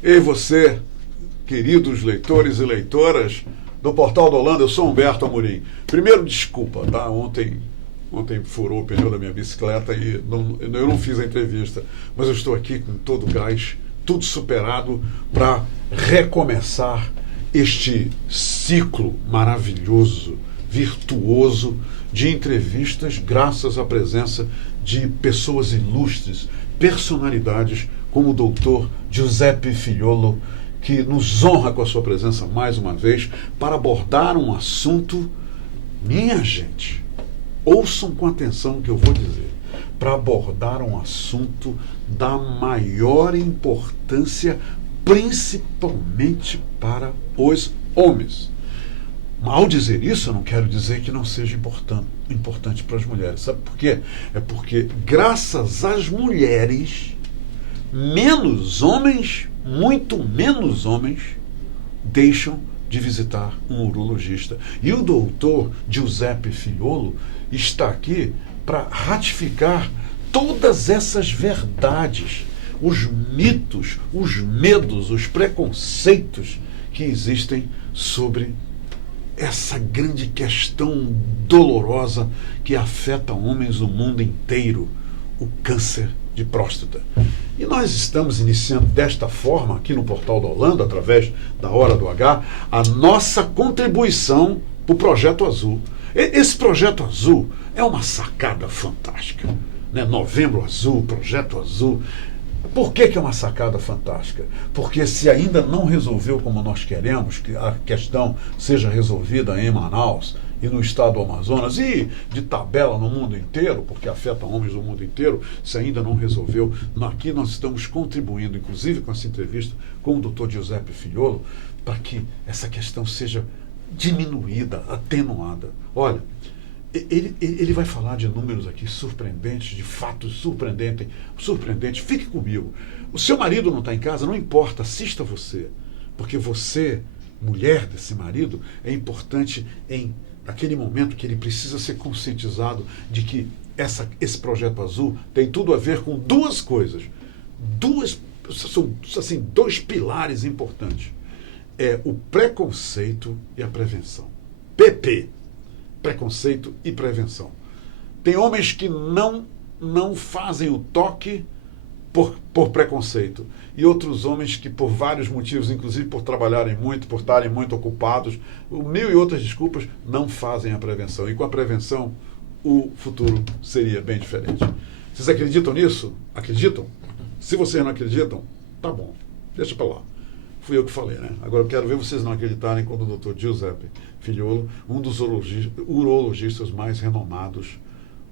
Ei, você, queridos leitores e leitoras do Portal do Holanda, eu sou Humberto Amorim. Primeiro, desculpa, tá? Ontem furou o pneu da minha bicicleta e eu não fiz a entrevista, mas eu estou aqui com todo o gás, tudo superado, para recomeçar este ciclo maravilhoso, virtuoso de entrevistas, graças à presença de pessoas ilustres, personalidades como o doutor Giuseppe Filholo, que nos honra com a sua presença mais uma vez para abordar um assunto, minha gente, ouçam com atenção o que eu vou dizer, para abordar um assunto da maior importância, principalmente para os homens. Ao dizer isso, eu não quero dizer que não seja importante para as mulheres. Sabe por quê? É porque, graças às mulheres, menos homens, muito menos homens, deixam de visitar um urologista. E o doutor Giuseppe Filholo está aqui para ratificar todas essas verdades, os mitos, os medos, os preconceitos que existem sobre essa grande questão dolorosa que afeta homens no mundo inteiro, o câncer de próstata. E nós estamos iniciando desta forma, aqui no Portal da Holanda, através da Hora do H, a nossa contribuição para o Projeto Azul. Esse Projeto Azul é uma sacada fantástica, né? Novembro Azul, Projeto Azul. Por que é uma sacada fantástica? Porque se ainda não resolveu como nós queremos, que a questão seja resolvida em Manaus e no estado do Amazonas, e de tabela no mundo inteiro, porque afeta homens do mundo inteiro, se ainda não resolveu, aqui nós estamos contribuindo, inclusive com essa entrevista com o Dr. Giuseppe Filholo, para que essa questão seja diminuída, atenuada. Olha, ele vai falar de números aqui surpreendentes, de fatos surpreendentes. Fique comigo. O seu marido não está em casa, não importa, assista você. Porque você, mulher desse marido, é importante em aquele momento que ele precisa ser conscientizado de que esse Projeto Azul tem tudo a ver com duas coisas. São assim, dois pilares importantes. É o preconceito e a prevenção. PP. Preconceito e prevenção. Tem homens que não fazem o toque por preconceito, e outros homens que, por vários motivos, inclusive por trabalharem muito, por estarem muito ocupados, mil e outras desculpas, não fazem a prevenção. E com a prevenção, o futuro seria bem diferente. Vocês acreditam nisso? Acreditam? Se vocês não acreditam, tá bom, deixa para lá. Fui eu que falei, né? Agora eu quero ver vocês não acreditarem quando o Dr. Giuseppe Filholo, um dos urologistas mais renomados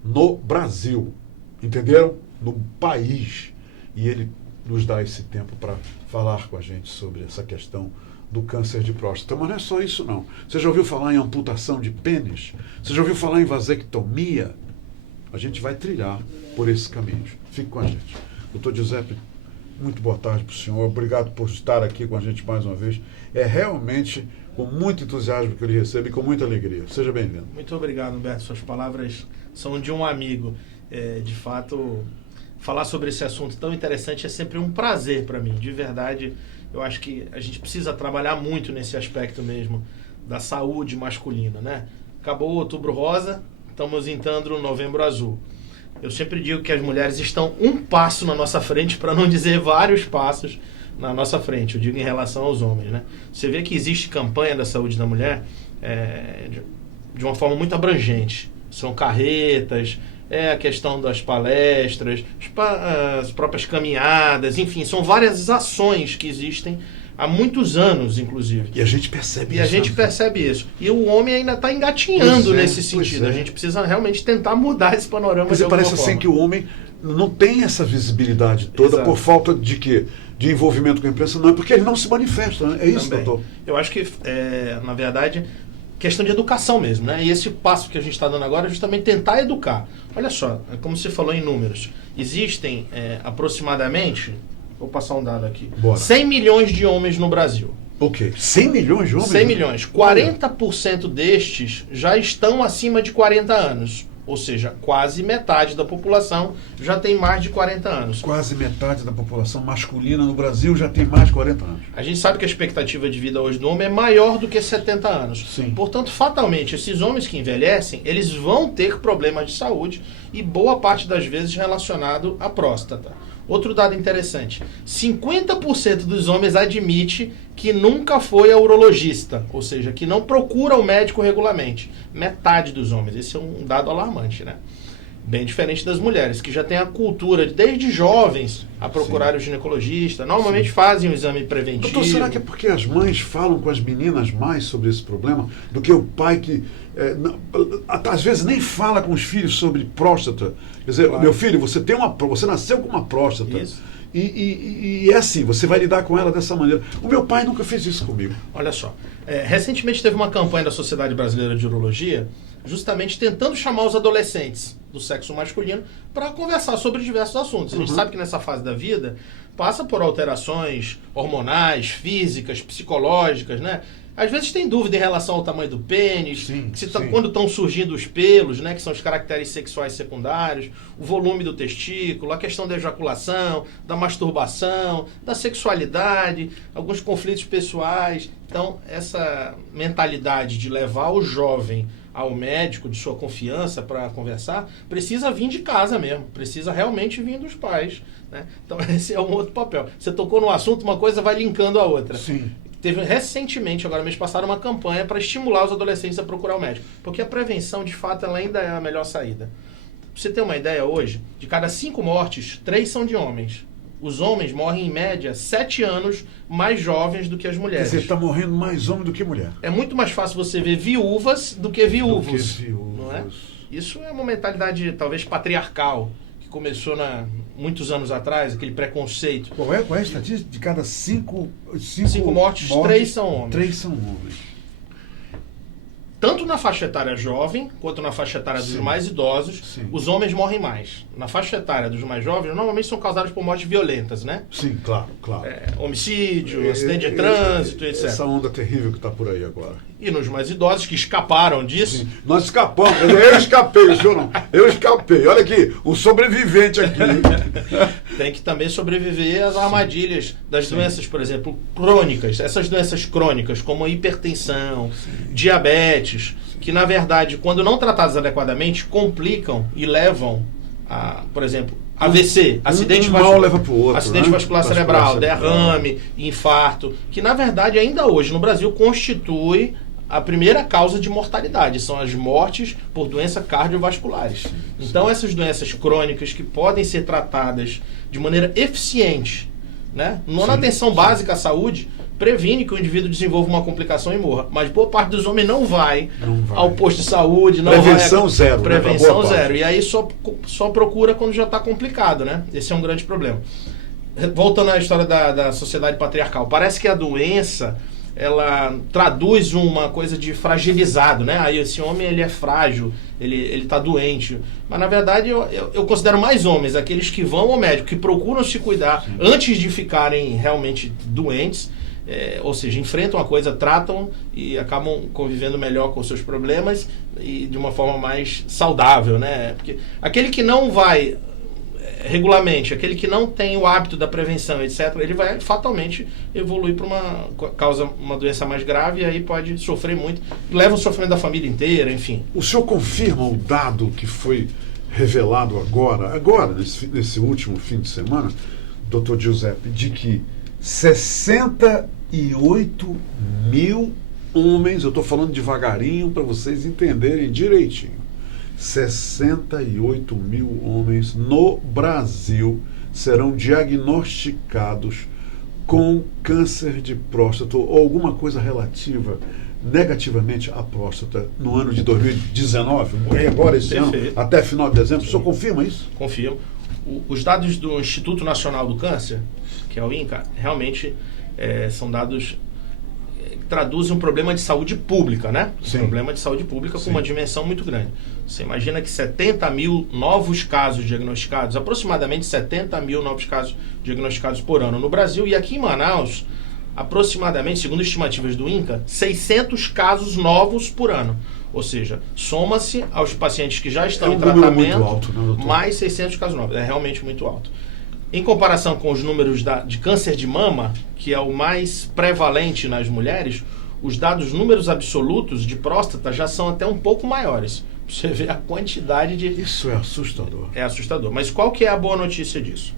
no Brasil, entenderam? No país. E ele nos dá esse tempo para falar com a gente sobre essa questão do câncer de próstata. Mas não é só isso, não. Você já ouviu falar em amputação de pênis? Você já ouviu falar em vasectomia? A gente vai trilhar por esses caminhos. Fique com a gente. Dr. Giuseppe, muito boa tarde para o senhor. Obrigado por estar aqui com a gente mais uma vez. É realmente com muito entusiasmo que eu lhe recebo e com muita alegria. Seja bem-vindo. Muito obrigado, Humberto. Suas palavras são de um amigo. De fato, falar sobre esse assunto tão interessante é sempre um prazer para mim. De verdade, eu acho que a gente precisa trabalhar muito nesse aspecto mesmo da saúde masculina, né? Acabou o Outubro Rosa, estamos entrando no Novembro Azul. Eu sempre digo que as mulheres estão um passo na nossa frente, para não dizer vários passos na nossa frente. Eu digo em relação aos homens, né? Você vê que existe campanha da saúde da mulher de uma forma muito abrangente. São carretas, a questão das palestras, as próprias caminhadas, enfim, são várias ações que existem há muitos anos, inclusive. E a gente percebe isso. E a gente percebe isso. E o homem ainda está engatinhando nesse sentido. A gente precisa realmente tentar mudar esse panorama. Mas parece assim que o homem não tem essa visibilidade toda. Exato. Por falta de quê? De envolvimento com a imprensa. Não, é porque ele não se manifesta, né? É isso, também, doutor? Eu acho que, na verdade, questão de educação mesmo, né? E esse passo que a gente está dando agora é justamente tentar educar. Olha só, como você falou em números, existem aproximadamente... Vou passar um dado aqui. Bora. 100 milhões de homens no Brasil. Ok. 100 milhões de homens? 100 milhões. 40% destes já estão acima de 40 anos. Ou seja, quase metade da população já tem mais de 40 anos. Quase metade da população masculina no Brasil já tem mais de 40 anos. A gente sabe que a expectativa de vida hoje do homem é maior do que 70 anos. Sim. Portanto, fatalmente, esses homens que envelhecem, eles vão ter problemas de saúde e boa parte das vezes relacionado à próstata. Outro dado interessante, 50% dos homens admite que nunca foi ao urologista, ou seja, que não procura o médico regularmente. Metade dos homens, esse é um dado alarmante, né? Bem diferente das mulheres, que já têm a cultura, desde jovens, a procurar o ginecologista. Normalmente fazem o exame preventivo. Doutor, será que é porque as mães falam com as meninas mais sobre esse problema do que o pai que, às vezes, nem fala com os filhos sobre próstata? Quer dizer, Claro. meu filho, você nasceu com uma próstata. Isso. E é assim, você vai lidar com ela dessa maneira. O meu pai nunca fez isso comigo. Olha só, recentemente teve uma campanha da Sociedade Brasileira de Urologia, justamente tentando chamar os adolescentes do sexo masculino para conversar sobre diversos assuntos. A gente sabe que nessa fase da vida passa por alterações hormonais, físicas, psicológicas, né? Às vezes tem dúvida em relação ao tamanho do pênis, Sim. quando estão surgindo os pelos, né, que são os caracteres sexuais secundários, o volume do testículo, a questão da ejaculação, da masturbação, da sexualidade, alguns conflitos pessoais. Então, essa mentalidade de levar o jovem ao médico de sua confiança para conversar, precisa vir de casa mesmo, precisa realmente vir dos pais, né? Então, esse é um outro papel. Você tocou no assunto, uma coisa vai linkando a outra. Sim. Teve recentemente, agora mês passado, uma campanha para estimular os adolescentes a procurar o médico. Porque a prevenção, de fato, ela ainda é a melhor saída. Pra você ter uma ideia hoje, de cada 5 mortes, 3 são de homens. Os homens morrem, em média, 7 anos mais jovens do que as mulheres. Quer dizer, está morrendo mais homem do que mulher. É muito mais fácil você ver viúvas do que viúvos. viúvos. Não é? Isso é uma mentalidade, talvez, patriarcal, que começou muitos anos atrás, aquele preconceito. Qual é a estatística? De cada 5 mortes, 3 são homens. 3 são homens. Tanto na faixa etária jovem, quanto na faixa etária dos Sim. mais idosos, Sim. os homens morrem mais. Na faixa etária dos mais jovens, normalmente são causados por mortes violentas, né? Sim, claro. Homicídio, acidente de trânsito, etc. Essa onda terrível que está por aí agora. E nos mais idosos que escaparam disso, Sim. Nós escapamos. Eu escapei, o senhor não. Eu escapei. Olha aqui, um sobrevivente aqui. tem que também sobreviver às armadilhas das doenças, por exemplo, crônicas. Essas doenças crônicas, como a hipertensão, diabetes, que na verdade, quando não tratadas adequadamente, complicam e levam a, por exemplo, AVC, acidente mal leva pro outro, acidente né? vascular cerebral, derrame, infarto, que na verdade ainda hoje no Brasil constitui a primeira causa de mortalidade, são as mortes por doenças cardiovasculares. Então essas doenças crônicas que podem ser tratadas de maneira eficiente, né? Não na atenção básica à saúde, previne que o indivíduo desenvolva uma complicação e morra. Mas boa parte dos homens não vai ao posto de saúde. Prevenção zero. Prevenção zero. E aí só procura quando já está complicado, né? Esse é um grande problema. Voltando à história da sociedade patriarcal. Parece que a doença, ela traduz uma coisa de fragilizado, né? Aí esse homem, ele é frágil, ele está doente. Mas, na verdade, eu considero mais homens, aqueles que vão ao médico, que procuram se cuidar antes de ficarem realmente doentes. Ou seja, enfrentam a coisa, tratam e acabam convivendo melhor com os seus problemas e de uma forma mais saudável, né? Porque aquele que não vai regularmente, aquele que não tem o hábito da prevenção, etc., ele vai fatalmente evoluir para uma doença mais grave e aí pode sofrer muito, leva o sofrimento da família inteira, enfim. O senhor confirma o dado que foi revelado agora nesse último fim de semana, doutor Giuseppe, de que 68 mil homens, eu estou falando devagarinho para vocês entenderem direitinho, 68 mil homens no Brasil serão diagnosticados com câncer de próstata ou alguma coisa relativa negativamente à próstata no ano de 2019, agora esse ano, até final de dezembro. O senhor confirma isso? Confirmo. Os dados do Instituto Nacional do Câncer, que é o INCA, realmente são dados que traduzem um problema de saúde pública, né? Um problema de saúde pública com uma dimensão muito grande. Você imagina que 70 mil novos casos diagnosticados, aproximadamente 70 mil novos casos diagnosticados por ano no Brasil, e aqui em Manaus, aproximadamente, segundo estimativas do INCA, 600 casos novos por ano. Ou seja, soma-se aos pacientes que já estão em número tratamento, muito alto, né, doutor? mais 600 casos novos. É realmente muito alto. Em comparação com os números de câncer de mama, que é o mais prevalente nas mulheres, os números absolutos de próstata já são até um pouco maiores. Você vê a quantidade de... Isso é assustador. É assustador. Mas qual que é a boa notícia disso?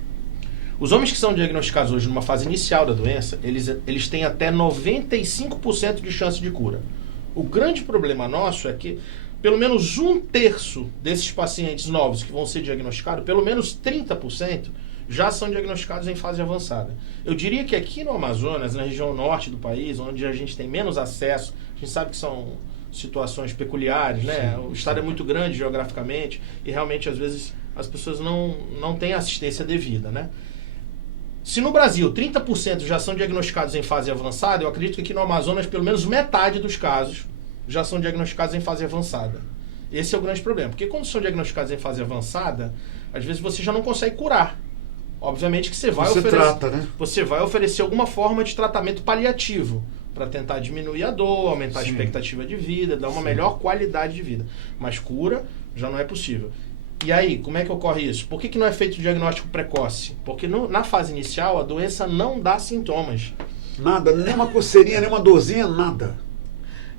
Os homens que são diagnosticados hoje numa fase inicial da doença, eles têm até 95% de chance de cura. O grande problema nosso é que pelo menos 1/3 desses pacientes novos que vão ser diagnosticados, pelo menos 30%, já são diagnosticados em fase avançada. Eu diria que aqui no Amazonas, na região norte do país, onde a gente tem menos acesso, a gente sabe que são situações peculiares, né? Sim, o estado é muito grande geograficamente e realmente às vezes as pessoas não têm assistência devida, né? Se no Brasil 30% já são diagnosticados em fase avançada, eu acredito que aqui no Amazonas pelo menos metade dos casos já são diagnosticados em fase avançada. Esse é o grande problema, porque quando são diagnosticados em fase avançada, às vezes você já não consegue curar. Obviamente que você vai trata, né? Você vai oferecer alguma forma de tratamento paliativo para tentar diminuir a dor, aumentar a expectativa de vida, dar uma melhor qualidade de vida. Mas cura já não é possível. E aí, como é que ocorre isso? Por que não é feito o diagnóstico precoce? Porque na fase inicial a doença não dá sintomas. Nada, nem uma coceirinha, nem uma dorzinha, nada.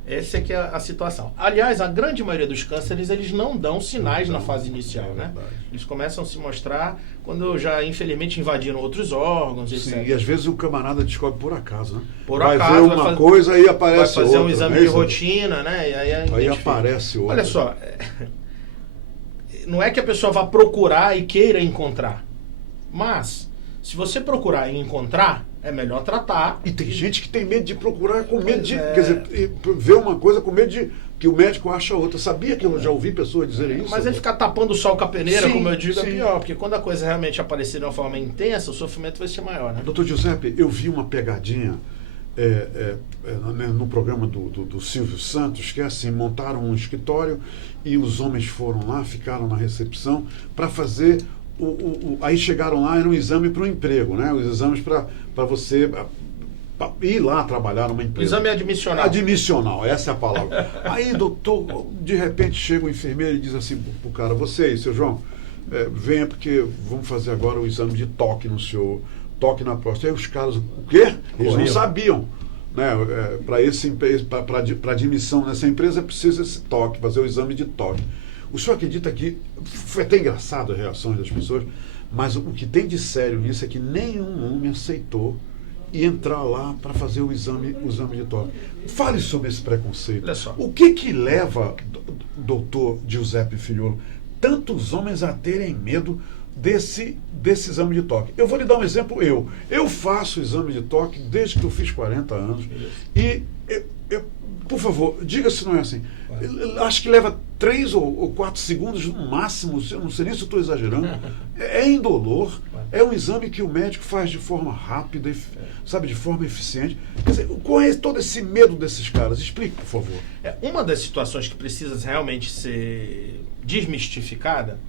Essa é que é a situação. Aliás, a grande maioria dos cânceres, eles não dão sinais na fase inicial, né? Eles começam a se mostrar quando já, infelizmente, invadiram outros órgãos, etc. Sim, e às vezes o camarada descobre por acaso, né? Por vai acaso, ver uma coisa e aparece vai fazer outra, um exame né? de rotina, né? E aí aparece outra. Olha só, não é que a pessoa vá procurar e queira encontrar, mas se você procurar e encontrar, é melhor tratar. E tem gente que tem medo de procurar com medo de... Quer dizer, ver uma coisa com medo de que o médico acha outra. Sabia que eu já ouvi pessoas dizerem isso? Mas ele ficar tapando o sol com a peneira, Sim, como eu digo, é sim. pior. Porque quando a coisa realmente aparecer de uma forma intensa, o sofrimento vai ser maior, né? Doutor Giuseppe, eu vi uma pegadinha no programa do Silvio Santos, que é assim, montaram um escritório e os homens foram lá, ficaram na recepção para fazer... aí chegaram lá, era um exame para o emprego, né? Os exames para você ir lá trabalhar numa empresa. Exame admissional. Admissional, essa é a palavra. Aí, doutor, de repente chega o enfermeiro e diz assim pro cara: você aí, seu João, venha porque vamos fazer agora o exame de toque no senhor, toque na próstata. Aí os caras, o quê? Eles não sabiam. Né? Para admissão nessa empresa precisa esse toque, fazer o exame de toque. O senhor acredita que foi até engraçado a reação das pessoas, mas o que tem de sério nisso é que nenhum homem aceitou e entrar lá para fazer o exame de toque. Fale sobre esse preconceito. Olha só. O que leva, doutor Giuseppe Filholo, tantos homens a terem medo desse exame de toque? Eu vou lhe dar um exemplo. Eu faço exame de toque desde que eu fiz 40 anos. E, por favor, diga se não é assim. Eu acho que leva 3 ou 4 segundos no máximo, eu não sei nem se eu estou exagerando. É indolor, é um exame que o médico faz de forma rápida, sabe, de forma eficiente. Quer dizer, qual é todo esse medo desses caras? Explique, por favor. Uma das situações que precisa realmente ser desmistificada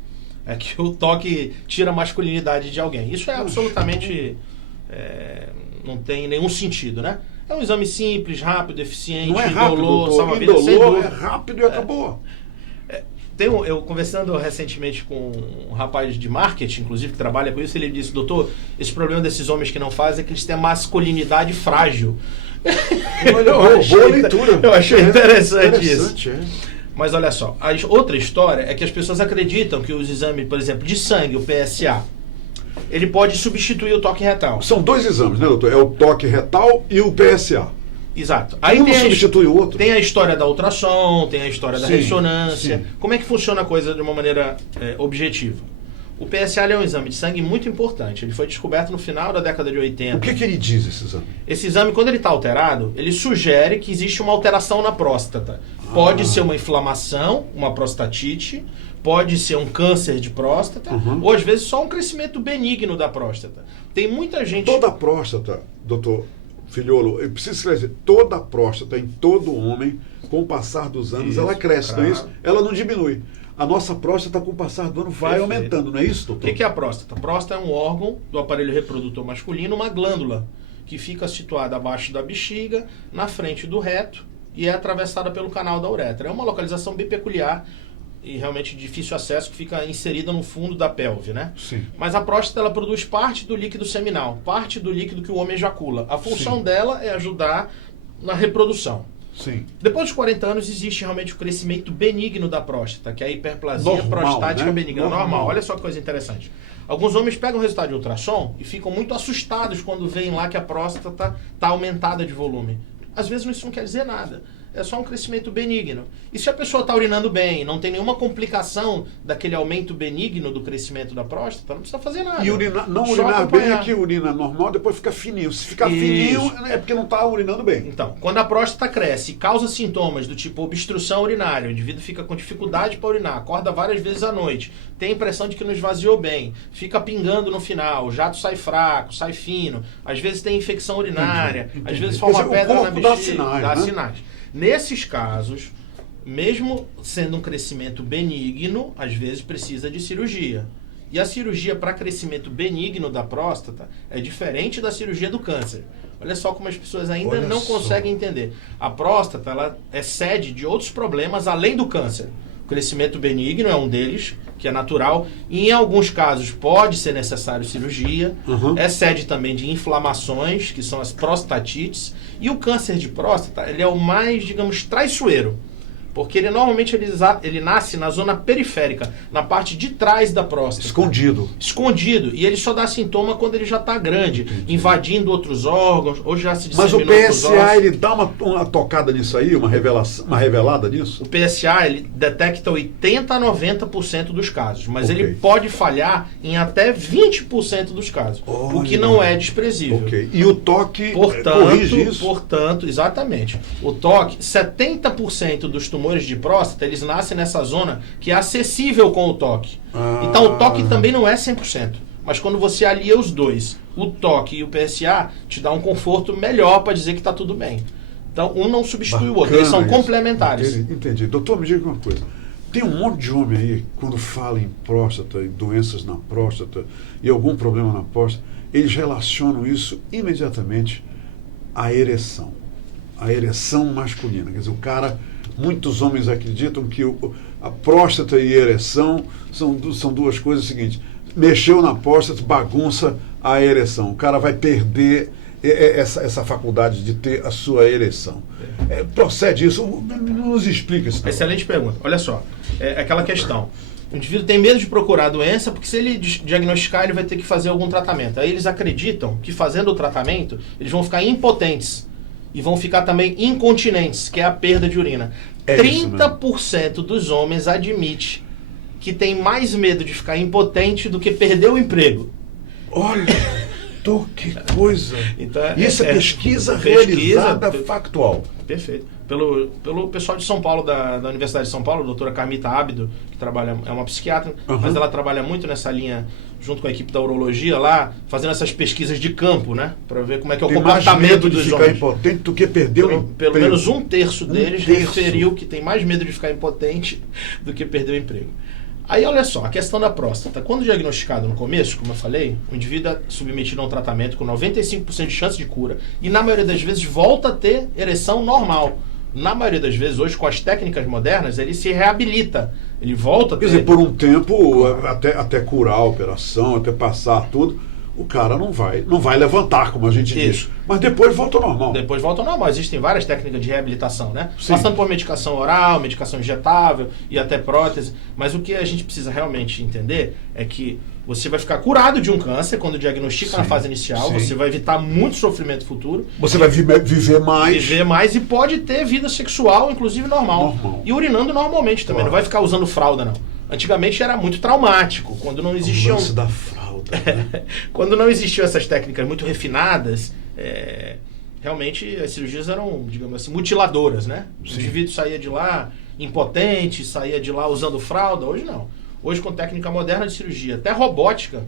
é que o toque tira a masculinidade de alguém. Isso é absolutamente... não tem nenhum sentido, né? É um exame simples, rápido, eficiente, não é rápido, indolor, salva vida, sem indolor, dúvida. é rápido e acabou. Eu conversando recentemente com um rapaz de marketing, inclusive, que trabalha com isso, ele disse: doutor, esse problema desses homens que não fazem é que eles têm a masculinidade frágil. Boa leitura. Eu achei interessante isso. É. Mas olha só, a outra história é que as pessoas acreditam que os exames, por exemplo, de sangue, o PSA, ele pode substituir o toque retal. São 2 exames, né, doutor? É o toque retal e o PSA. Exato. Aí um substitui o outro. Tem a história da ultrassom, tem a história da ressonância. Sim. Como é que funciona a coisa de uma maneira objetiva? O PSA é um exame de sangue muito importante. Ele foi descoberto no final da década de 80. O que ele diz, esse exame? Esse exame, quando ele está alterado, ele sugere que existe uma alteração na próstata. Pode ser uma inflamação, uma prostatite, pode ser um câncer de próstata, ou às vezes só um crescimento benigno da próstata. Tem muita gente... Toda a próstata, doutor Filholo, eu preciso esclarecer, toda a próstata em todo homem, com o passar dos anos, Isso, ela cresce, claro. não é isso? Ela não diminui. A nossa próstata, com o passar do ano, vai Perfeito. aumentando, não é isso, doutor? O que é a próstata? A próstata é um órgão do aparelho reprodutor masculino, uma glândula, que fica situada abaixo da bexiga, na frente do reto e é atravessada pelo canal da uretra. É uma localização bem peculiar e realmente de difícil acesso, que fica inserida no fundo da pelve, né? Sim. Mas a próstata, ela produz parte do líquido seminal, parte do líquido que o homem ejacula. A função Sim. dela é ajudar na reprodução. Sim. Depois dos 40 anos, existe realmente o crescimento benigno da próstata, que é a hiperplasia Normal, prostática né? benigna. Normal. Normal. Olha só que coisa interessante. Alguns homens pegam o resultado de ultrassom e ficam muito assustados quando veem lá que a próstata está aumentada de volume. Às vezes isso não quer dizer nada. É só um crescimento benigno. E se a pessoa está urinando bem, não tem nenhuma complicação daquele aumento benigno do crescimento da próstata, não precisa fazer nada. E não Só urinar bem acompanhar. é que urina normal, depois fica fininho. Se ficar Isso. fininho, é porque não está urinando bem. Então, quando a próstata cresce e causa sintomas do tipo obstrução urinária, o indivíduo fica com dificuldade para urinar, acorda várias vezes à noite, tem a impressão de que não esvaziou bem, fica pingando no final, o jato sai fraco, sai fino, às vezes tem infecção urinária, Entendi. às vezes Quer forma dizer, o pedra na corpo dá bexiga, sinais, dá né? sinais. Nesses casos, mesmo sendo um crescimento benigno, às vezes precisa de cirurgia. E a cirurgia para crescimento benigno da próstata é diferente da cirurgia do câncer. Olha só como as pessoas ainda Olha não só. conseguem entender. A próstata, ela é sede de outros problemas além do câncer. O crescimento benigno é um deles, que é natural. E em alguns casos pode ser necessário cirurgia. Uhum. É sede também de inflamações, que são as prostatites. E o câncer de próstata, ele é o mais, digamos, traiçoeiro. Porque ele normalmente ele nasce na zona periférica, na parte de trás da próstata. Escondido. E ele só dá sintoma quando ele já está grande, invadindo outros órgãos, ou já se Mas o disseminou pros PSA, ossos. ele dá uma tocada nisso aí, uma revelada nisso? O PSA, ele detecta 80 a 90% dos casos, mas Ok. ele pode falhar em até 20% dos casos, o que Olha. não é desprezível. Ok. E o toque corrige isso? Portanto, exatamente. O toque, 70% dos tumores de próstata, eles nascem nessa zona que é acessível com o toque. Ah. Então, o toque também não é 100%. Mas quando você alia os dois, o toque e o PSA, te dá um conforto melhor para dizer que está tudo bem. Então, um não substitui o outro, eles são isso. complementares. Entendi. Doutor, me diga uma coisa. Tem um monte de homem aí, quando fala em próstata e doenças na próstata e algum problema na próstata, eles relacionam isso imediatamente à ereção. A ereção masculina. Quer dizer, muitos homens acreditam que a próstata e a ereção são duas coisas seguintes. Mexeu na próstata, bagunça a ereção. O cara vai perder essa faculdade de ter a sua ereção. Procede isso? Nos explica isso. Excelente pergunta. Olha só, é aquela questão. O indivíduo tem medo de procurar a doença porque se ele diagnosticar, ele vai ter que fazer algum tratamento. Aí eles acreditam que fazendo o tratamento, eles vão ficar impotentes e vão ficar também incontinentes, que é a perda de urina. 30% dos homens admite que tem mais medo de ficar impotente do que perder o emprego. Olha, que coisa! Então, isso é pesquisa realizada factual. Perfeito. Pelo pessoal de São Paulo, da Universidade de São Paulo, a doutora Carmita Ábido, que é uma psiquiatra, mas ela trabalha muito nessa linha, junto com a equipe da urologia lá, fazendo essas pesquisas de campo, né? Para ver como é que é o comportamento dos ficar homens. impotente do que perder o emprego. Pelo menos um terço deles referiu que tem mais medo de ficar impotente do que perder o emprego. Aí, olha só, a questão da próstata. Quando diagnosticado no começo, como eu falei, o indivíduo é submetido a um tratamento com 95% de chance de cura e, na maioria das vezes, volta a ter ereção normal. Na maioria das vezes, hoje, com as técnicas modernas, ele se reabilita. Ele volta a ter... Quer dizer, por um tempo, até curar a operação, até passar tudo, o cara não vai levantar, como a gente diz. Mas depois volta ao normal. Depois volta ao normal. Existem várias técnicas de reabilitação, né? Sim. Passando por medicação oral, medicação injetável e até prótese. Mas o que a gente precisa realmente entender é que você vai ficar curado de um câncer quando diagnostica na fase inicial. Você vai evitar muito sofrimento futuro. Você vai viver mais. Viver mais e pode ter vida sexual, inclusive normal. E urinando normalmente também. Não vai ficar usando fralda, não. Antigamente era muito traumático. Quando não existiam... O lance da fralda. Né? Quando não existiam essas técnicas muito refinadas, realmente as cirurgias eram, digamos assim, mutiladoras, né? O indivíduo saía de lá impotente, saía de lá usando fralda. Hoje não. Hoje, com técnica moderna de cirurgia, até robótica,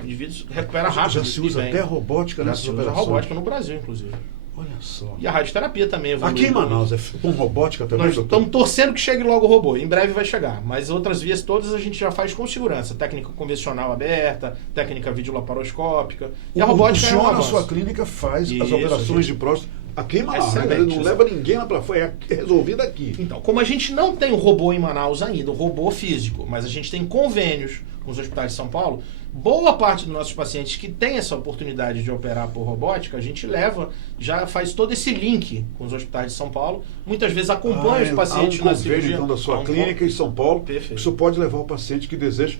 o indivíduo recupera rápido. Já se usa até robótica nessas operações? Já se usa robótica no Brasil, inclusive. Olha só. E a radioterapia também evoluiu. Aqui em Manaus, com robótica também? Nós estamos torcendo que chegue logo o robô. Em breve vai chegar. Mas outras vias todas a gente já faz com segurança. Técnica convencional aberta, técnica videolaparoscópica. E a robótica o senhor, na sua clínica, faz as operações de próstata Aqui em Manaus, né? Ele não leva ninguém lá para fora, é resolvido aqui. Então, como a gente não tem um robô em Manaus ainda, um robô físico, mas a gente tem convênios com os hospitais de São Paulo, boa parte dos nossos pacientes que tem essa oportunidade de operar por robótica, a gente leva, já faz todo esse link com os hospitais de São Paulo, muitas vezes acompanha os pacientes na cirurgia. Então, da sua clínica em São Paulo, Perfeito. Isso pode levar o paciente que deseja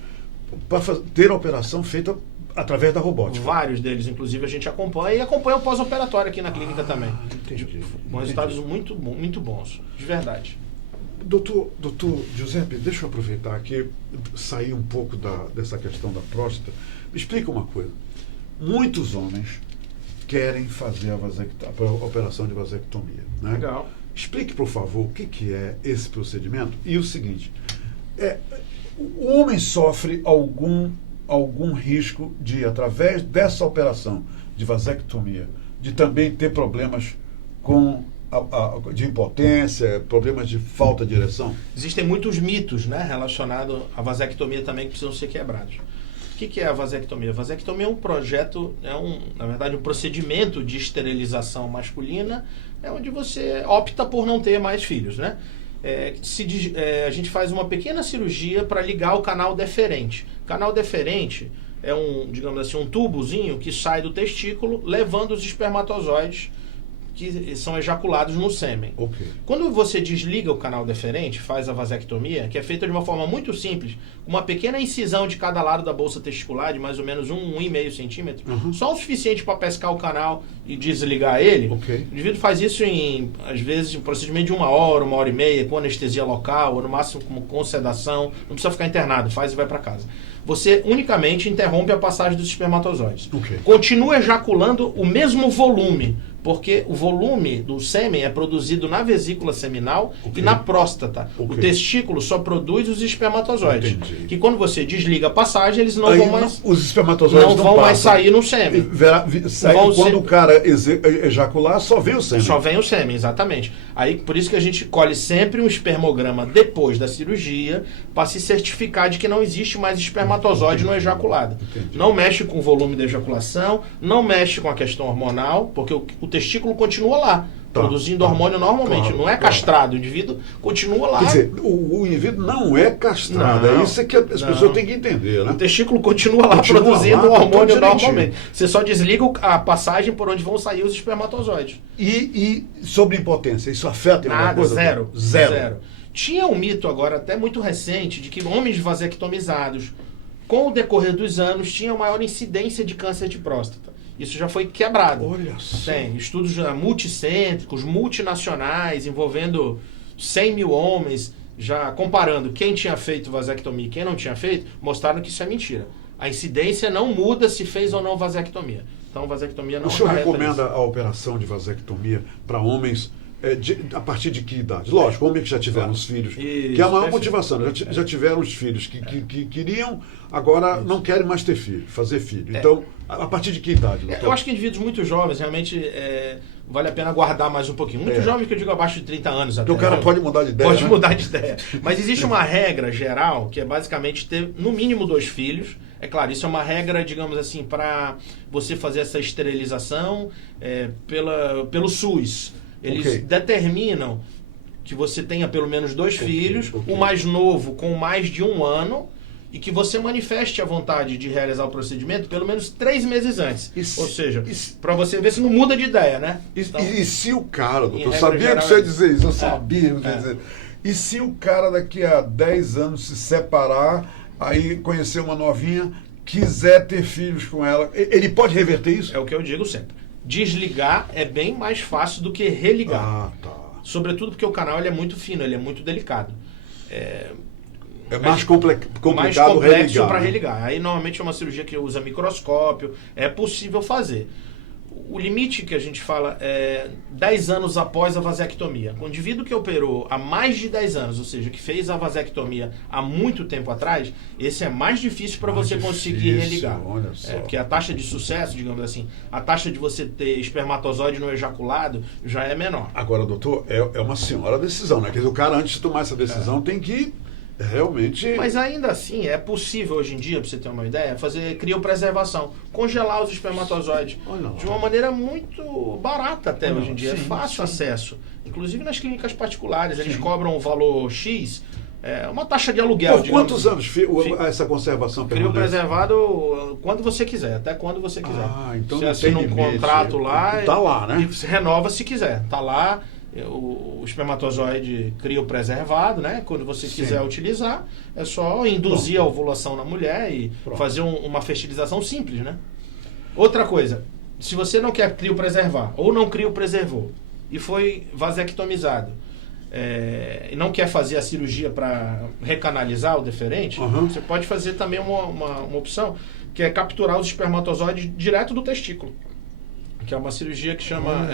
para ter a operação feita através da robótica. Vários deles, inclusive, a gente acompanha e acompanha o pós-operatório aqui na clínica também. Entendi. Com resultados muito bons, de verdade. Doutor Giuseppe, deixa eu aproveitar aqui, sair um pouco dessa questão da próstata. Me explica uma coisa. Muitos homens querem fazer a operação de vasectomia. Né? Legal. Explique, por favor, o que é esse procedimento e o seguinte, o homem sofre algum risco de, através dessa operação de vasectomia, de também ter problemas de impotência, problemas de falta de ereção? Existem muitos mitos, né, relacionados à vasectomia também que precisam ser quebrados. O que é a vasectomia? A vasectomia é um projeto, na verdade, um procedimento de esterilização masculina, onde você opta por não ter mais filhos, né? A gente faz uma pequena cirurgia para ligar o canal deferente. O canal deferente é digamos assim, um tubozinho que sai do testículo, levando os espermatozoides que são ejaculados no sêmen. Okay. Quando você desliga o canal deferente, faz a vasectomia, que é feita de uma forma muito simples, uma pequena incisão de cada lado da bolsa testicular, de mais ou menos 1,5 centímetro, só o suficiente para pescar o canal e desligar ele. Okay. O indivíduo faz isso às vezes, um procedimento de 1 hora e meia, com anestesia local, ou no máximo com sedação, não precisa ficar internado, faz e vai para casa. Você unicamente interrompe a passagem dos espermatozoides. Okay. Continua ejaculando o mesmo volume, porque o volume do sêmen é produzido na vesícula seminal e na próstata. O testículo só produz os espermatozoides. Entendi. Que quando você desliga a passagem, eles não vão mais... Os espermatozoides não vão mais sair no sêmen. Quando o cara ejacular, só vem o sêmen. Só vem o sêmen, exatamente. Aí, por isso que a gente colhe sempre um espermograma depois da cirurgia, para se certificar de que não existe mais espermatozoide no ejaculado. Entendi. Não mexe com o volume da ejaculação, não mexe com a questão hormonal, porque o testículo continua lá, produzindo hormônio normalmente. Não é castrado, o indivíduo continua lá. Quer dizer, o indivíduo não é castrado. É isso que as pessoas têm que entender, né? O testículo continua lá produzindo hormônio normalmente. Você só desliga a passagem por onde vão sair os espermatozoides. E sobre impotência, isso afeta em alguma Nada, coisa? Zero. Tinha um mito agora até muito recente de que homens vasectomizados, com o decorrer dos anos, tinham maior incidência de câncer de próstata. Isso já foi quebrado. Olha só. Tem estudos multicêntricos, multinacionais, envolvendo 100 mil homens, já comparando quem tinha feito vasectomia e quem não tinha feito, mostraram que isso é mentira. A incidência não muda se fez ou não vasectomia. Então, vasectomia não O senhor acarreta recomenda isso. a operação de vasectomia para homens a partir de que idade? Lógico, homens que já tiveram os filhos, Isso, que é a maior perfeito. motivação, já tiveram os filhos que queriam, agora não querem mais ter filho, fazer filho. Então, a partir de que idade, doutor? Eu acho que indivíduos muito jovens, realmente, vale a pena guardar mais um pouquinho. Muito jovens, que eu digo abaixo de 30 anos até. Porque o cara pode mudar de ideia, Pode né? mudar de ideia. Mas existe uma regra geral, que é basicamente ter, no mínimo, 2 filhos. É claro, isso é uma regra, digamos assim, para você fazer essa esterilização pelo SUS. Eles determinam que você tenha pelo menos 2 filhos, o mais novo com mais de 1 ano, e que você manifeste a vontade de realizar o procedimento pelo menos 3 meses antes. Ou seja, para você ver se não muda de ideia, né? Então, e se o cara, doutor, eu regra sabia geral, que você ia dizer isso, eu sabia que você ia É. dizer. E se o cara daqui a 10 anos se separar, aí conhecer uma novinha, quiser ter filhos com ela, ele pode reverter isso? É o que eu digo sempre. Desligar é bem mais fácil do que religar. Ah, tá. Sobretudo porque o canal ele é muito fino, ele é muito delicado. É mais complicado Mais complexo religar. para né? religar. Aí normalmente é uma cirurgia que usa microscópio, é possível fazer. O limite que a gente fala é 10 anos após a vasectomia. O indivíduo que operou há mais de 10 anos, ou seja, que fez a vasectomia há muito tempo atrás, esse é mais difícil para você conseguir religar. Olha só. Porque a taxa de sucesso, digamos assim, a taxa de você ter espermatozoide no ejaculado já é menor. Agora, doutor, é uma senhora decisão, né? Quer dizer, o cara, antes de tomar essa decisão, tem que realmente... Mas ainda assim, é possível hoje em dia, para você ter uma ideia, fazer criopreservação, congelar os espermatozoides de uma maneira muito barata até hoje em dia. É fácil acesso. Inclusive nas clínicas particulares, eles cobram um valor X, uma taxa de aluguel. Por quantos anos essa conservação permanece? Criopreservado quando você quiser, até quando você quiser. Então você assina um contrato lá, tá lá, né? E se renova se quiser. Tá lá. O espermatozoide criopreservado, né? Quando você quiser utilizar, é só induzir a ovulação na mulher e fazer uma fertilização simples, né? Outra coisa, se você não quer criopreservar ou não criopreservou e foi vasectomizado e não quer fazer a cirurgia para recanalizar o deferente, você pode fazer também uma opção que é capturar os espermatozoides direto do testículo. Que é uma cirurgia que chama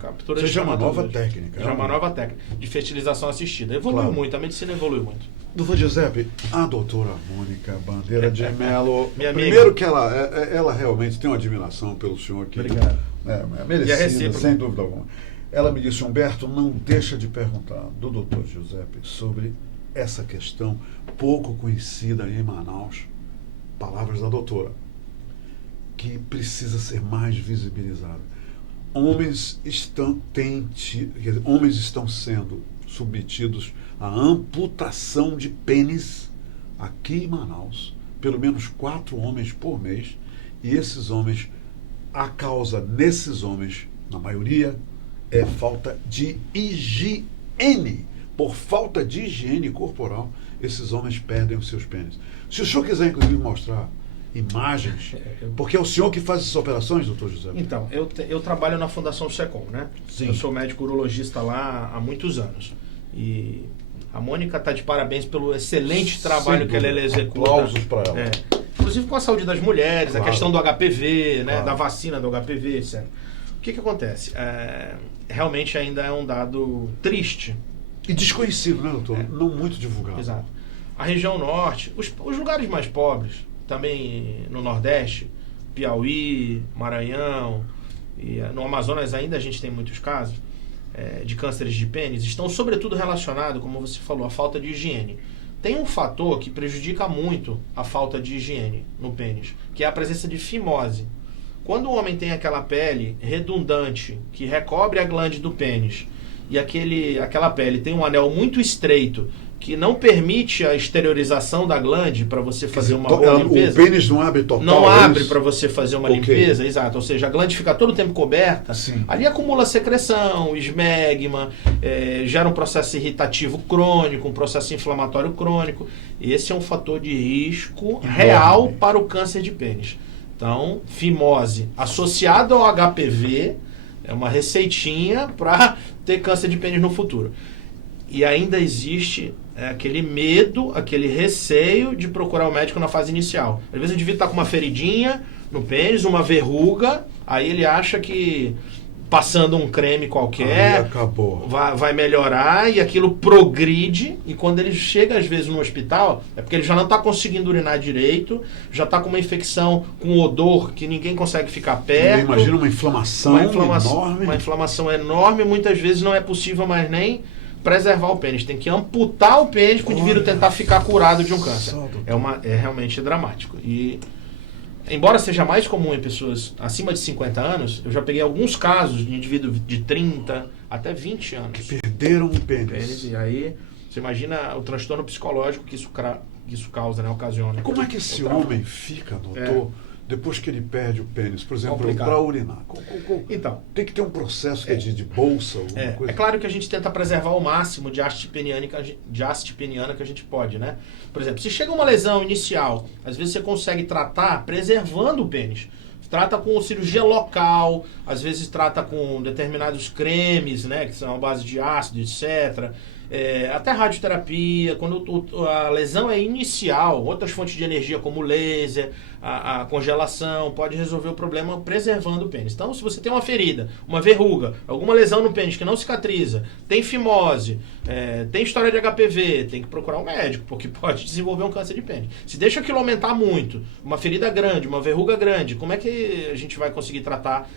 captura de nova técnica. É uma nova técnica de fertilização assistida. Evoluiu muito, a medicina evoluiu muito. Doutor Giuseppe, a doutora Mônica Bandeira de Mello, minha primeiro que ela realmente tem uma admiração pelo senhor que obrigado. É merecida, sem dúvida alguma. Ela me disse, Humberto, não deixa de perguntar do doutor Giuseppe sobre essa questão pouco conhecida em Manaus, palavras da doutora, que precisa ser mais visibilizado. Homens estão sendo submetidos à amputação de pênis aqui em Manaus, pelo menos 4 homens por mês, e esses homens, a causa nesses homens, na maioria, é falta de higiene. Por falta de higiene corporal, esses homens perdem os seus pênis. Se o senhor quiser, inclusive, mostrar imagens, porque é o senhor que faz essas operações, doutor José? Então, eu trabalho na Fundação SECOM, né? Sim. Eu sou médico urologista lá há muitos anos. E a Mônica está de parabéns pelo excelente trabalho que ela executa. Aplausos para ela. Inclusive com a saúde das mulheres, a questão do HPV, né? Da vacina do HPV, etc. O que acontece? Realmente ainda é um dado triste. E desconhecido, né, doutor? Não muito divulgado. Exato. A região norte, os lugares mais pobres, também no Nordeste, Piauí, Maranhão, e no Amazonas ainda a gente tem muitos casos de cânceres de pênis, estão sobretudo relacionados, como você falou, à falta de higiene. Tem um fator que prejudica muito a falta de higiene no pênis, que é a presença de fimose. Quando o homem tem aquela pele redundante que recobre a glande do pênis e aquela pele tem um anel muito estreito que não permite a exteriorização da glande para você fazer uma boa limpeza. O pênis não abre total. Não abre para você fazer uma limpeza, exato. Ou seja, a glande fica todo o tempo coberta. Sim. Ali acumula secreção, esmegma, gera um processo irritativo crônico, um processo inflamatório crônico. Esse é um fator de risco real para o câncer de pênis. Então, fimose associado ao HPV é uma receitinha para ter câncer de pênis no futuro. E ainda existe aquele medo, aquele receio de procurar o médico na fase inicial. Às vezes o indivíduo está com uma feridinha no pênis, uma verruga, aí ele acha que passando um creme qualquer vai melhorar e aquilo progride, e quando ele chega às vezes no hospital é porque ele já não está conseguindo urinar direito, já está com uma infecção com odor que ninguém consegue ficar perto. Imagina uma inflamação enorme. Uma inflamação enorme, muitas vezes não é possível mais nem preservar o pênis, tem que amputar o pênis para o indivíduo tentar ficar curado de um câncer. É realmente dramático. E embora seja mais comum em pessoas acima de 50 anos, eu já peguei alguns casos de indivíduos de 30 até 20 anos. Que perderam o pênis. E aí, você imagina o transtorno psicológico que isso causa, né? Ocasiona. Como é que esse homem fica, doutor, depois que ele perde o pênis? Por exemplo, para urinar. Então, tem que ter um processo de bolsa, alguma coisa? É claro que a gente tenta preservar o máximo de haste peniana que a gente pode, né? Por exemplo, se chega uma lesão inicial, às vezes você consegue tratar preservando o pênis. Trata com cirurgia local, às vezes trata com determinados cremes, né, que são à base de ácido, etc. Até radioterapia, quando a lesão é inicial, outras fontes de energia como laser, a congelação, pode resolver o problema preservando o pênis. Então, se você tem uma ferida, uma verruga, alguma lesão no pênis que não cicatriza, tem fimose, tem história de HPV, tem que procurar um médico, porque pode desenvolver um câncer de pênis. Se deixa aquilo aumentar muito, uma ferida grande, uma verruga grande, como é que a gente vai conseguir tratar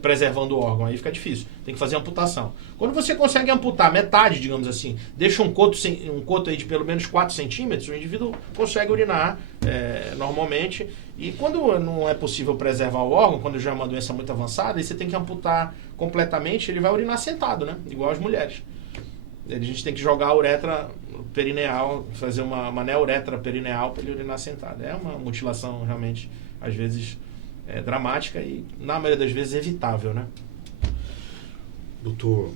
preservando o órgão? Aí fica difícil, tem que fazer amputação. Quando você consegue amputar metade, digamos assim, assim, deixa um coto aí de pelo menos 4 centímetros, o indivíduo consegue urinar normalmente. E quando não é possível preservar o órgão, quando já é uma doença muito avançada, aí você tem que amputar completamente, ele vai urinar sentado, né? Igual as mulheres. A gente tem que jogar a uretra perineal, fazer uma neuretra perineal para ele urinar sentado. É uma mutilação realmente, às vezes, dramática e, na maioria das vezes, evitável, né? Doutor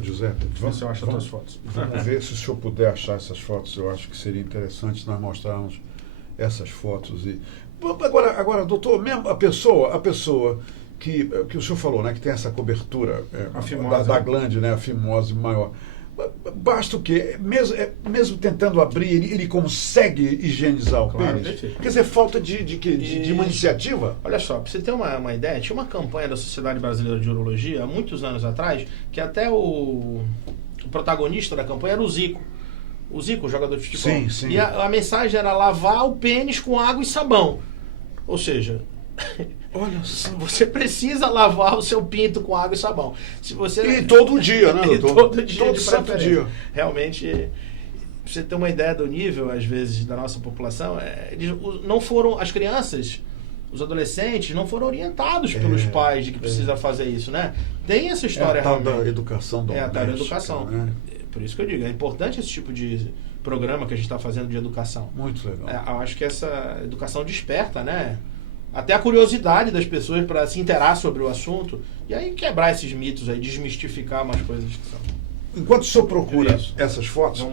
Giuseppe, Você acha as fotos? Vamos ver se o senhor puder achar essas fotos. Eu acho que seria interessante nós mostrarmos essas fotos. Agora, doutor, mesmo a pessoa que o senhor falou, né, que tem essa cobertura da glande, né, a fimose maior. Basta o quê? Mesmo tentando abrir, ele consegue higienizar o pênis? Perfeito. Quer dizer, falta de uma iniciativa? Olha só, para você ter uma ideia, tinha uma campanha da Sociedade Brasileira de Urologia, há muitos anos atrás, que até o protagonista da campanha era o Zico. O Zico, jogador de futebol. Sim, sim. E a mensagem era lavar o pênis com água e sabão. Ou seja... Olha só. Você precisa lavar o seu pinto com água e sabão. Se você... E todo dia, né, doutor? Todo dia, todo de santo preferência. dia. Realmente, pra você ter uma ideia do nível, às vezes, da nossa população, eles não foram, as crianças, os adolescentes, não foram orientados pelos pais de que precisa fazer isso, né? Tem essa história a tal realmente. da educação doméstica. A tal da educação. Né? Por isso que eu digo, é importante esse tipo de programa que a gente está fazendo de educação. Muito legal. Eu acho que essa educação desperta, né? Até a curiosidade das pessoas para se interar sobre o assunto e aí quebrar esses mitos aí, desmistificar umas coisas que são. Enquanto o senhor procura essas fotos,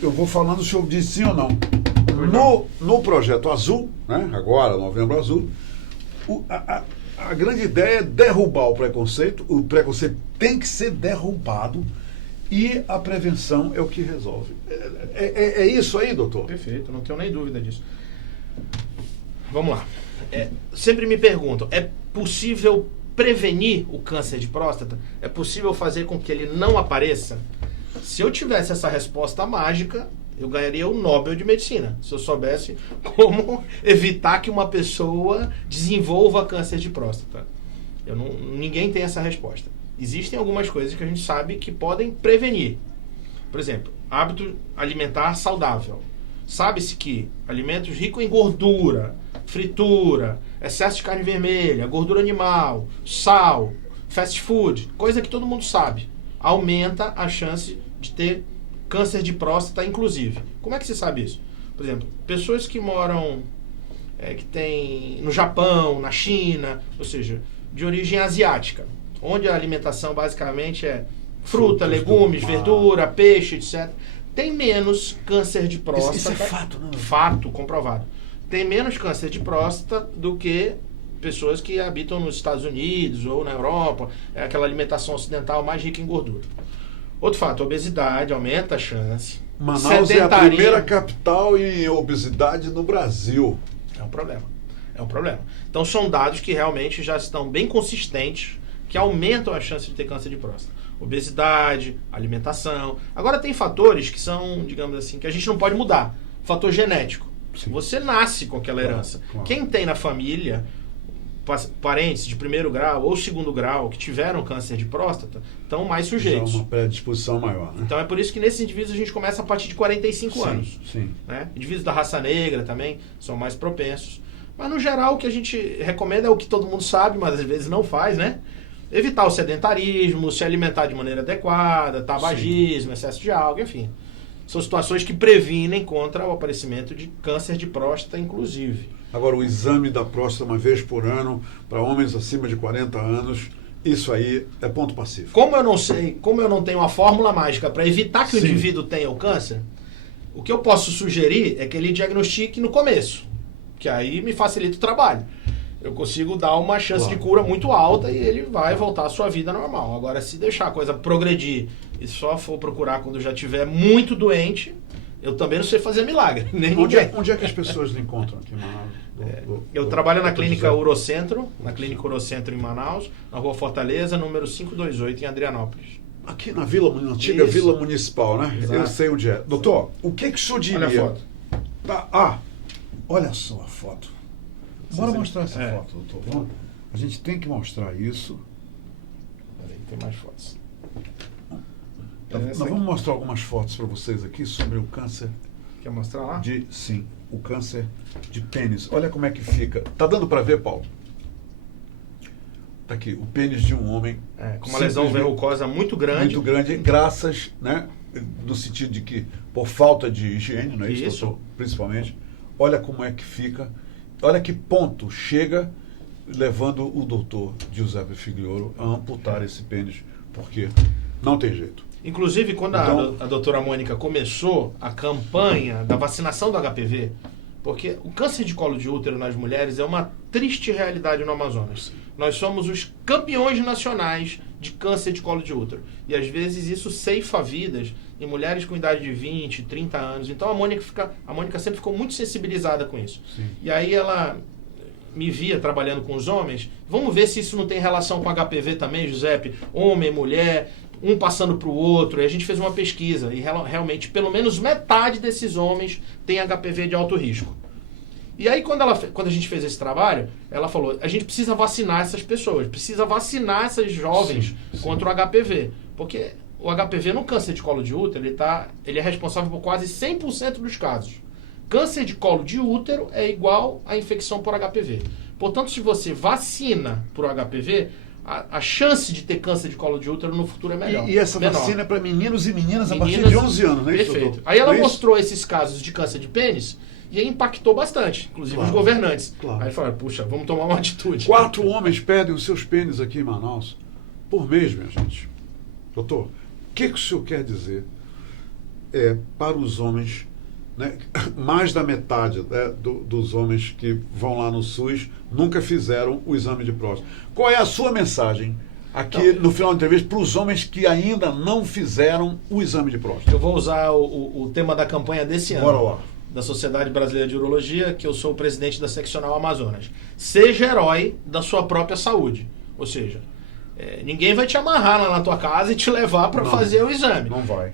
eu vou falando, o senhor diz sim ou não. No projeto Azul, né, agora, Novembro Azul, a grande ideia é derrubar o preconceito tem que ser derrubado e a prevenção é o que resolve. É isso aí, doutor? Perfeito, não tenho nem dúvida disso. Vamos lá. Sempre me perguntam, é possível prevenir o câncer de próstata? É possível fazer com que ele não apareça? Se eu tivesse essa resposta mágica, eu ganharia o Nobel de Medicina. Se eu soubesse como evitar que uma pessoa desenvolva câncer de próstata. Ninguém tem essa resposta. Existem algumas coisas que a gente sabe que podem prevenir. Por exemplo, hábito alimentar saudável. Sabe-se que alimentos ricos em gordura, fritura, excesso de carne vermelha, gordura animal, sal, fast food, coisa que todo mundo sabe, aumenta a chance de ter câncer de próstata, inclusive. Como é que se sabe isso? Por exemplo, pessoas que moram que tem no Japão, na China, ou seja, de origem asiática, onde a alimentação basicamente é fruta, legumes, verdura, peixe, etc., tem menos câncer de próstata. Isso é fato, não? Fato, comprovado. Tem menos câncer de próstata do que pessoas que habitam nos Estados Unidos ou na Europa, aquela alimentação ocidental mais rica em gordura. Outro fato, a obesidade aumenta a chance. Manaus é a primeira capital em obesidade no Brasil. É um problema. Então são dados que realmente já estão bem consistentes, que aumentam a chance de ter câncer de próstata. Obesidade, alimentação. Agora tem fatores que são, digamos assim, que a gente não pode mudar. Fator genético. Sim. Você nasce com aquela herança. Claro. Quem tem na família parentes de primeiro grau ou segundo grau que tiveram câncer de próstata estão mais sujeitos. Já uma predisposição maior. Né? Então é por isso que nesses indivíduos a gente começa a partir de 45 anos. Sim. Né? Indivíduos da raça negra também são mais propensos. Mas no geral o que a gente recomenda é o que todo mundo sabe, mas às vezes não faz, né? Evitar o sedentarismo, se alimentar de maneira adequada, tabagismo, excesso de álcool, enfim. São situações que previnem contra o aparecimento de câncer de próstata, inclusive. Agora, o exame da próstata uma vez por ano para homens acima de 40 anos, isso aí é ponto pacífico. Como eu não tenho uma fórmula mágica para evitar que o indivíduo tenha o câncer, o que eu posso sugerir é que ele diagnostique no começo, que aí me facilita o trabalho. Eu consigo dar uma chance de cura muito alta e ele vai voltar à sua vida normal. Agora, se deixar a coisa progredir e só for procurar quando já estiver muito doente, eu também não sei fazer milagre. Nem onde é que as pessoas lhe encontram aqui em Manaus? Eu trabalho na clínica Urocentro, em Manaus, na Rua Fortaleza, número 528, em Adrianópolis. Aqui na antiga Vila Municipal, né? Exato. Eu sei onde é. Doutor, o que o senhor diria? Olha a foto. Olha só a foto. Bora mostrar essa foto, doutor. A gente tem que mostrar isso. Peraí, tem mais fotos. Nós vamos mostrar algumas fotos para vocês aqui sobre o câncer. Quer mostrar lá? Sim, o câncer de pênis. Olha como é que fica. Tá dando para ver, Paulo? Tá aqui, o pênis de um homem. Com uma lesão verrucosa muito grande. Muito grande, graças, né? No sentido de que, por falta de higiene, não é isso, doutor? Principalmente. Olha como é que fica. Olha que ponto chega levando o doutor Giuseppe Figliolo a amputar esse pênis, porque não tem jeito. Inclusive, quando a doutora Mônica começou a campanha da vacinação do HPV, porque o câncer de colo de útero nas mulheres é uma triste realidade no Amazonas. Nós somos os campeões nacionais de câncer de colo de útero. E às vezes isso ceifa vidas em mulheres com idade de 20, 30 anos. Então a Mônica sempre ficou muito sensibilizada com isso. Sim. E aí ela me via trabalhando com os homens. Vamos ver se isso não tem relação com HPV também, Giuseppe? Homem, mulher, um passando para o outro. E a gente fez uma pesquisa e realmente pelo menos metade desses homens tem HPV de alto risco. E aí quando a gente fez esse trabalho, ela falou, a gente precisa vacinar essas pessoas, precisa vacinar essas jovens contra o HPV. Porque o HPV no câncer de colo de útero, ele é responsável por quase 100% dos casos. Câncer de colo de útero é igual à infecção por HPV. Portanto, se você vacina por HPV, a chance de ter câncer de colo de útero no futuro é melhor. E essa vacina é para meninos e meninas a partir de 11 anos, né? Perfeito. Aí ela mostrou esses casos de câncer de pênis e aí impactou bastante, inclusive os governantes. Claro. Aí falaram, puxa, vamos tomar uma atitude. 4 homens perdem os seus pênis aqui em Manaus por mês, minha gente. Doutor, o que o senhor quer dizer para os homens, né? Mais da metade, né, dos homens que vão lá no SUS nunca fizeram o exame de próstata. Qual é a sua mensagem aqui no final da entrevista para os homens que ainda não fizeram o exame de próstata? Eu vou usar o tema da campanha desse ano. Bora lá. Da Sociedade Brasileira de Urologia, que eu sou o presidente da Seccional Amazonas. Seja herói da sua própria saúde. Ou seja, ninguém vai te amarrar lá na tua casa e te levar para fazer o exame. Não vai.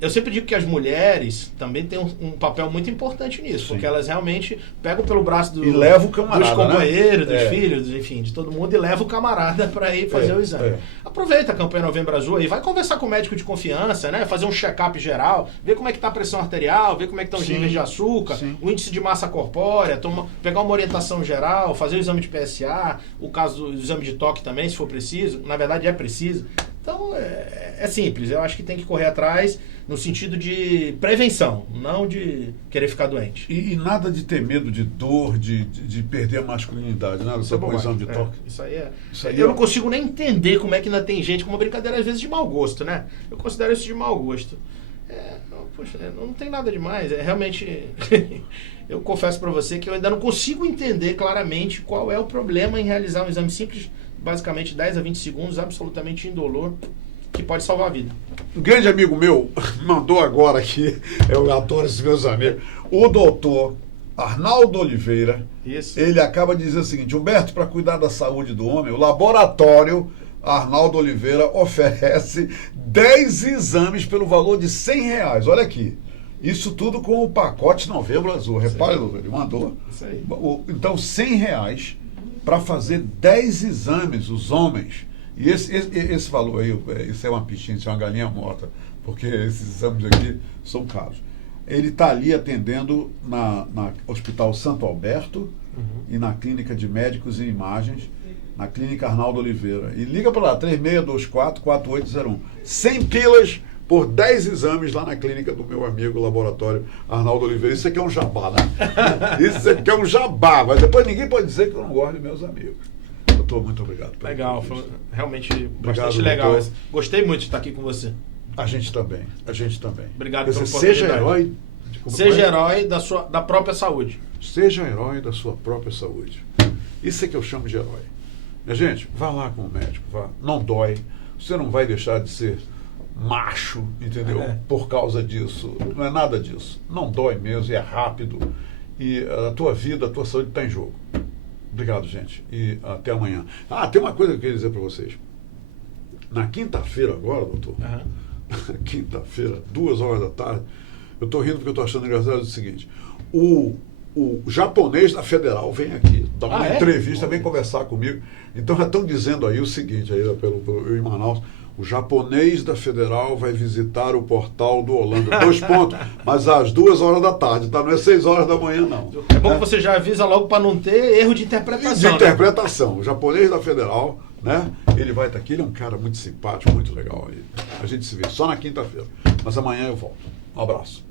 Eu sempre digo que as mulheres também têm um papel muito importante nisso, porque elas realmente pegam pelo braço e leva o camarada, dos companheiros, né? dos filhos, enfim, de todo mundo, e leva o camarada para ir fazer o exame. Aproveita a campanha Novembro Azul e vai conversar com o médico de confiança, né? Fazer um check-up geral, ver como é que está a pressão arterial, ver como é que estão os níveis de açúcar, o índice de massa corpórea, pegar uma orientação geral, fazer o exame de PSA, o caso do exame de toque também, se for preciso. Na verdade, é preciso. Então, é simples. Eu acho que tem que correr atrás no sentido de prevenção, não de querer ficar doente. E nada de ter medo de dor, de perder a masculinidade, nada só com exame de toque. Isso aí eu não consigo nem entender como é que ainda tem gente com uma brincadeira, às vezes, de mau gosto, né? Eu considero isso de mau gosto. Não tem nada demais. Realmente, eu confesso para você que eu ainda não consigo entender claramente qual é o problema em realizar um exame simples, basicamente 10 a 20 segundos, absolutamente indolor, que pode salvar a vida. Um grande amigo meu mandou agora aqui, eu adoro esses meus amigos, o doutor Arnaldo Oliveira. Isso. Ele acaba de dizer o seguinte: Humberto, para cuidar da saúde do homem, o laboratório Arnaldo Oliveira oferece 10 exames pelo valor de R$100. Olha aqui. Isso tudo com o pacote Novembro Azul. Repare, doutor, ele mandou. Isso aí. Então, R$100 para fazer 10 exames, os homens. E esse valor aí, isso é uma pichinha, isso é uma galinha morta, porque esses exames aqui são caros. Ele está ali atendendo na Hospital Santo Alberto e na Clínica de Médicos e Imagens, na Clínica Arnaldo Oliveira. E liga para lá, 3624-4801. 100 pilas por 10 exames lá na clínica do meu amigo laboratório Arnaldo Oliveira. Isso aqui é um jabá, né? Isso aqui é um jabá, mas depois ninguém pode dizer que eu não gosto de meus amigos. Doutor, muito obrigado. Legal, foi realmente obrigado, bastante legal. Doutor. Gostei muito de estar aqui com você. A gente também. Obrigado pela oportunidade. Seja herói. Seja herói da própria saúde. Seja herói da sua própria saúde. Isso é que eu chamo de herói. Minha gente, vá lá com o médico, vá. Não dói. Você não vai deixar de ser macho, entendeu? Por causa disso. Não é nada disso. Não dói mesmo, é rápido. E a tua vida, a tua saúde está em jogo. Obrigado, gente. E até amanhã. Tem uma coisa que eu queria dizer para vocês. Na quinta-feira agora, doutor, quinta-feira, 2 horas da tarde, eu estou rindo porque eu estou achando engraçado o seguinte: o o japonês da Federal vem aqui, dá uma é? entrevista, vem conversar comigo. Então já estão dizendo aí o seguinte, aí, eu em Manaus, o japonês da Federal vai visitar o portal do Holanda. 2 pontos, mas às 2 horas da tarde, tá? Não é 6 horas da manhã, não. É bom que você já avisa logo para não ter erro de interpretação. De interpretação. O japonês da Federal, né? Ele vai estar aqui, ele é um cara muito simpático, muito legal. A gente se vê só na quinta-feira. Mas amanhã eu volto. Um abraço.